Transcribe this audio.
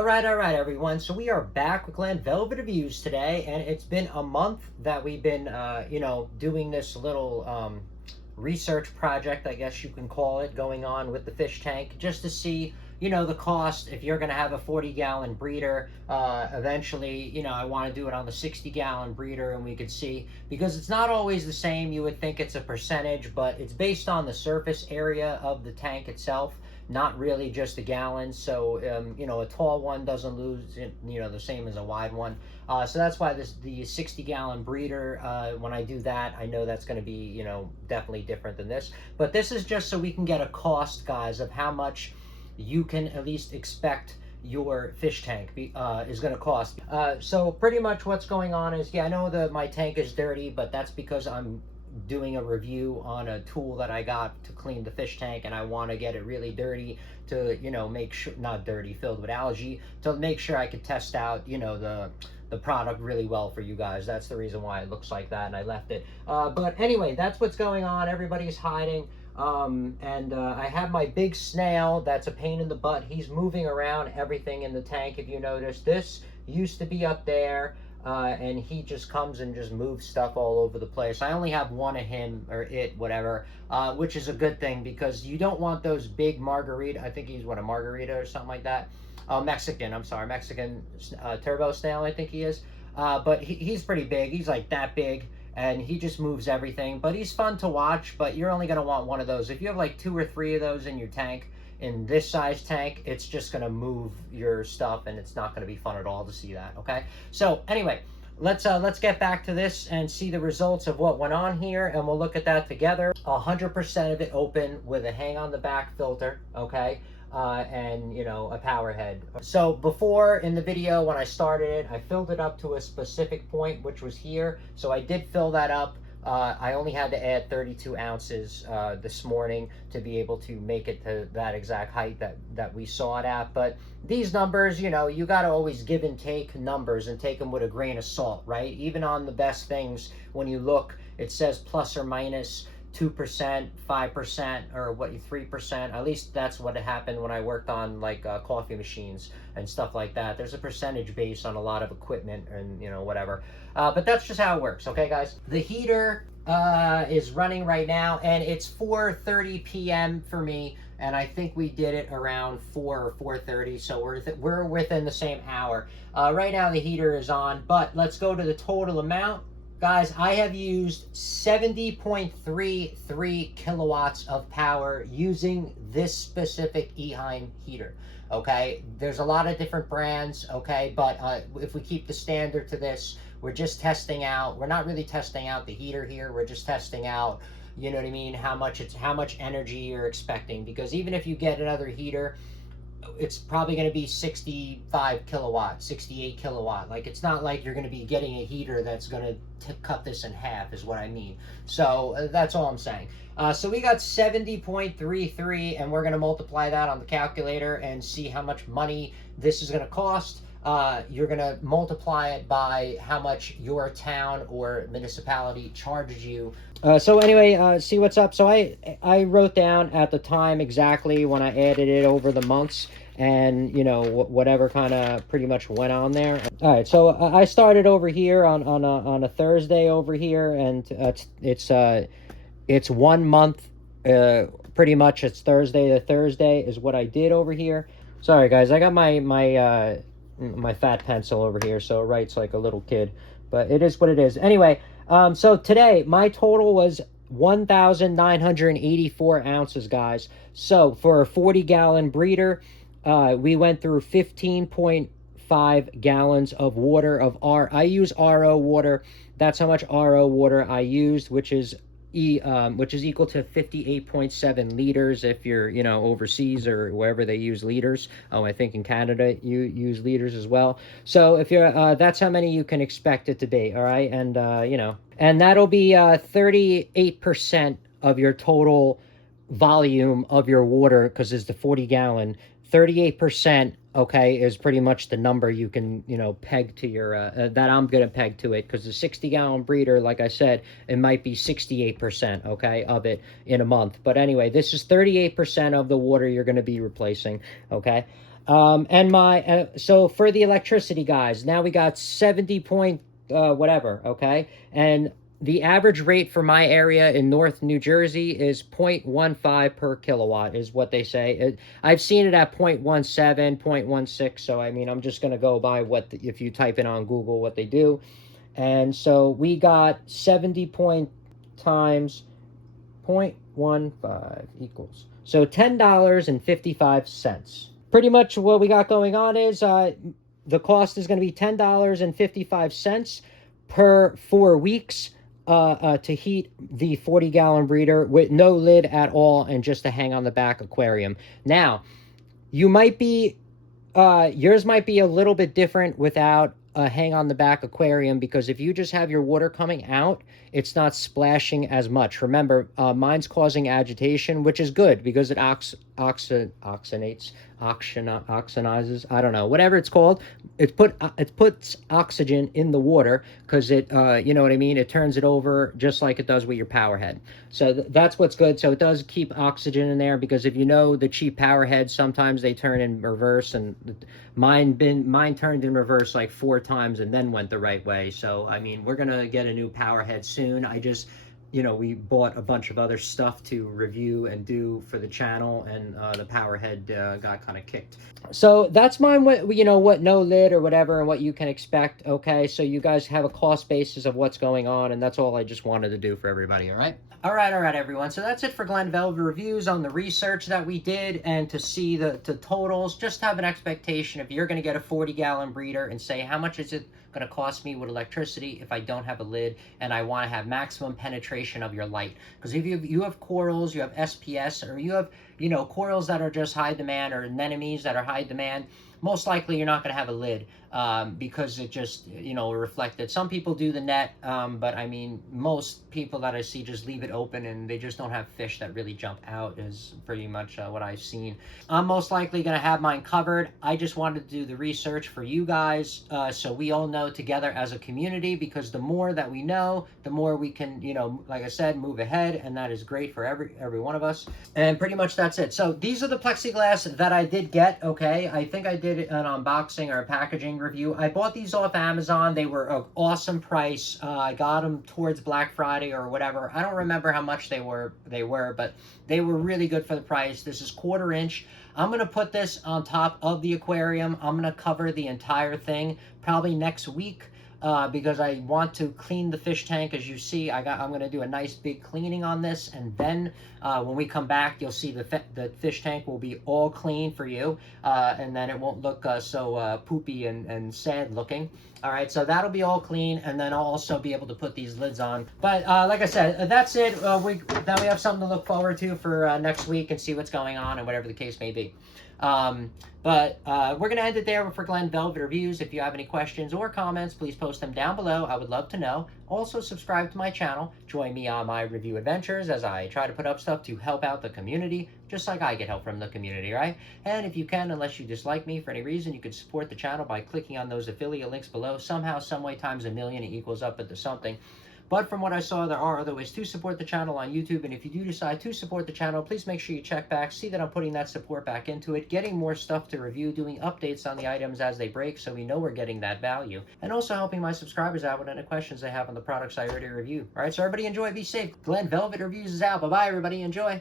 All right, everyone. So we are back with Glenn Velvet Reviews today, and it's been a month that we've been, doing this little research project, I guess you can call it, going on with the fish tank, just to see, the cost. If you're going to have a 40-gallon breeder, eventually, I want to do it on the 60-gallon breeder, and we could see, because it's not always the same. You would think it's a percentage, but it's based on the surface area of the tank itself, not really just the gallons. So a tall one doesn't lose the same as a wide one. So that's why the 60-gallon breeder, when I do that, I know that's going to be definitely different than this. But this is just so we can get a cost, guys, of how much you can at least expect your fish tank is going to cost. So pretty much what's going on is, I know that my tank is dirty, but that's because I'm doing a review on a tool that I got to clean the fish tank, and I want to get it really dirty to make sure, not dirty, filled with algae, to make sure I could test out the product really well for you guys. That's the reason why it looks like that, and I left it. But anyway, that's what's going on. Everybody's hiding. I have my big snail that's a pain in the butt. He's moving around everything in the tank. If you notice, this used to be up there, and he just comes and just moves stuff all over the place. I only have one of him, or it, whatever, which is a good thing, because you don't want those big margarita. I think he's a margarita or something like that. Mexican turbo snail, I think he is. But he's pretty big. He's like that big, and he just moves everything. But he's fun to watch, but you're only going to want one of those. If you have like 2 or 3 of those in your tank, in this size tank, it's just going to move your stuff, and it's not going to be fun at all to see that. Okay, so anyway, let's get back to this and see the results of what went on here, and we'll look at that together. 100% of it open with a hang on the back filter, okay, and a power head. So before, in the video when I started it, I filled it up to a specific point, which was here. So I did fill that up. I only had to add 32 ounces this morning to be able to make it to that exact height that we saw it at. But these numbers, you got to always give and take numbers and take them with a grain of salt, right? Even on the best things, when you look, it says plus or minus 2%, 5%, or 3%. At least that's what happened when I worked on like coffee machines and stuff like that. There's a percentage based on a lot of equipment and whatever. But that's just how it works, okay, guys? The heater is running right now, and it's 4:30 p.m. for me, and I think we did it around 4 or 4:30, so we're within the same hour. Right now the heater is on, but let's go to the total amount. Guys, I have used 70.33 kilowatts of power using this specific Eheim heater, okay? There's a lot of different brands, okay? But if we keep the standard to this, we're just testing out. We're not really testing out the heater here. We're just testing out, you know what I mean, how much energy you're expecting. Because even if you get another heater, it's probably going to be 65 kilowatt, 68 kilowatt. Like, it's not like you're going to be getting a heater that's going to cut this in half, is what I mean. So that's all I'm saying. So we got 70.33, and we're going to multiply that on the calculator and see how much money this is going to cost. You're going to multiply it by how much your town or municipality charges you. So anyway, see what's up. So I wrote down at the time exactly when I added it over the months, and whatever kind of pretty much went on there. All right, so I started over here on a Thursday over here, and it's 1 month. Pretty much it's Thursday to Thursday is what I did over here. Sorry guys, I got my fat pencil over here, so it writes like a little kid, but it is what it is. Anyway, so today my total was 1,984 ounces, guys. So for a 40-gallon breeder, we went through 15.5 gallons of water I use RO water. That's how much RO water I used, which is equal to 58.7 liters if you're overseas or wherever they use liters. I think in Canada you use liters as well. So if you're that's how many you can expect it to be. All right, and and that'll be 38% of your total volume of your water, because it's the 40-gallon. 38%, okay, is pretty much the number you can, peg to your, that I'm going to peg to it, because the 60-gallon breeder, like I said, it might be 68%, okay, of it in a month. But anyway, this is 38% of the water you're going to be replacing, okay? And my so for the electricity, guys, now we got 70 point whatever, okay? And the average rate for my area in North New Jersey is 0.15 per kilowatt is what they say. I've seen it at 0.17, 0.16, so I mean, I'm just going to go by what if you type in on Google what they do. And so we got 70 point times 0.15 equals, so $10.55. Pretty much what we got going on is the cost is going to be $10.55 per 4 weeks to heat the 40-gallon breeder with no lid at all and just to hang on the back aquarium. Now, you might be, yours might be a little bit different without a hang on the back aquarium, because if you just have your water coming out, it's not splashing as much. Remember, mine's causing agitation, which is good because it oxygenizes, I don't know, whatever it's called. It puts oxygen in the water because it, you know what I mean? It turns it over just like it does with your power head. So that's what's good. So it does keep oxygen in there, because if you know the cheap power heads, sometimes they turn in reverse, and mine turned in reverse like 4 times and then went the right way. So, I mean, we're going to get a new power head soon. I just, you know, we bought a bunch of other stuff to review and do for the channel, and the power head got kind of kicked. So that's mine, what, you know, what no lid or whatever, and what you can expect, okay? So you guys have a cost basis of what's going on, and that's all I just wanted to do for everybody, all right? All right, everyone. So that's it for Glen Velvet reviews on the research that we did, and to see the totals. Just have an expectation if you're going to get a 40-gallon breeder, and say, how much is it going to cost me with electricity if I don't have a lid and I want to have maximum penetration of your light? Because if you have corals, you have SPS, or you have, you know, corals that are just high demand, or anemones that are high demand, most likely you're not going to have a lid because it just, you know, reflected. Some people do the net, but I mean, most people that I see just leave it open, and they just don't have fish that really jump out, is pretty much what I've seen. I'm most likely going to have mine covered. I just wanted to do the research for you guys, so we all know together as a community, because the more that we know, the more we can, you know, like I said, move ahead, and that is great for every one of us. And pretty much that's it. So these are the plexiglass that I did get, okay? I think I did an unboxing or a packaging review. I bought these off Amazon. They were an awesome price. I got them towards Black Friday or whatever. I don't remember how much they were, but they were really good for the price. This is 1/4 inch. I'm going to put this on top of the aquarium. I'm going to cover the entire thing probably next week. Because I want to clean the fish tank. As you see, I'm going to do a nice big cleaning on this, and then when we come back, you'll see the fish tank will be all clean for you, and then it won't look so poopy and sad looking. All right, so that'll be all clean, and then I'll also be able to put these lids on. But like I said, that's it. Now we have something to look forward to for next week, and see what's going on, and whatever the case may be. But we're going to end it there for Glen Velvet Reviews. If you have any questions or comments, please post them down below. I would love to know. Also, subscribe to my channel. Join me on my review adventures as I try to put up stuff to help out the community, just like I get help from the community, right? And if you can, unless you dislike me for any reason, you can support the channel by clicking on those affiliate links below. Somehow, someway, times a million, it equals up into something. But from what I saw, there are other ways to support the channel on YouTube, and if you do decide to support the channel, please make sure you check back, see that I'm putting that support back into it, getting more stuff to review, doing updates on the items as they break, so we know we're getting that value, and also helping my subscribers out with any questions they have on the products I already review. All right, so everybody enjoy, be safe. Glen Velvet Reviews is out. Bye-bye, everybody. Enjoy.